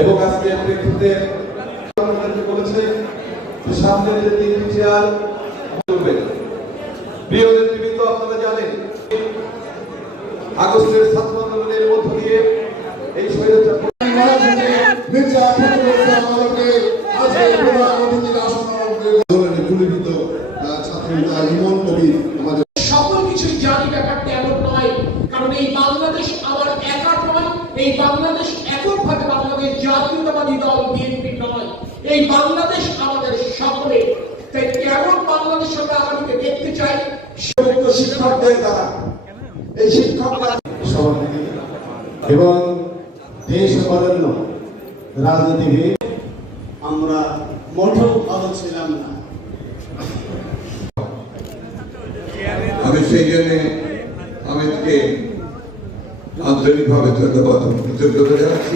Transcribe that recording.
এবং আজকে প্রেক্ষিতে আপনাদেরকে বলেছে যে সামনে যে তিনটি চেয়ার করবে প্রিয় নেতৃবৃন্দ আপনারা জানেন আগস্টের ছাত্র আন্দোলনের মধ্য দিয়ে এই স্বৈরাচার সকল কিছুই জানি ব্যাপারটা এমন নয় কারণ এই বাংলাদেশ আমার একার নয় এই বাংলাদেশ এই বাংলাদেশ আমাদের সকলে। তাই কেমন বাংলাদেশ আমরা আগামীতে দেখতে চাই শিক্ষিত শিক্ষকদের দ্বারা। এই শিক্ষকরা এবং দেশ বরেণ্য রাজনীতিবিদ আমরা মোটেও ভালো ছিলাম না। আমি সেই জন্য আমিরকে আন্তরিকভাবে ধন্যবাদ কৃতজ্ঞতা জানাচ্ছি।